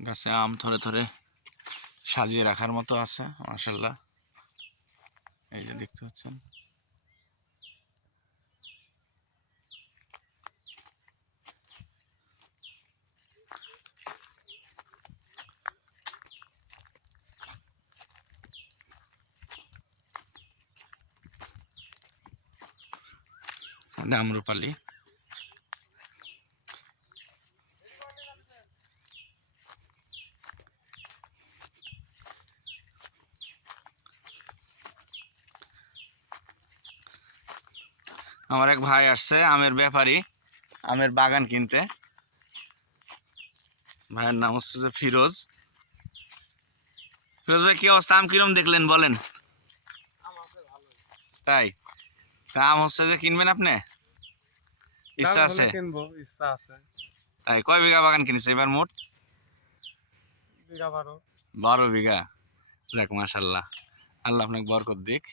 গাছে আম ধরে ধরে সাজিয়ে রাখার মতো আছে মাশাআল্লাহ। এই যে দেখতে পাচ্ছেন, আম্রপালি। আমার এক ভাই আসছে, আমের ব্যাপারী, আমের বাগান কিনতে। ভাইয়ের নাম হচ্ছে যে ফিরোজ। ফিরোজ ভাই, কি অবস্থা? আম কিরম দেখলেন বলেন? তাই? তা আম হচ্ছে যে কিনবেন আপনি? ইচ্ছা আছে? কিনবো, ইচ্ছা আছে। তাই? কয় বিঘা বাগান কিনেছে এবার মোট? বিঘা 12। 12 বিঘা। যাক মাশাআল্লাহ, আল্লাহ আপনাকে বরকত দিক।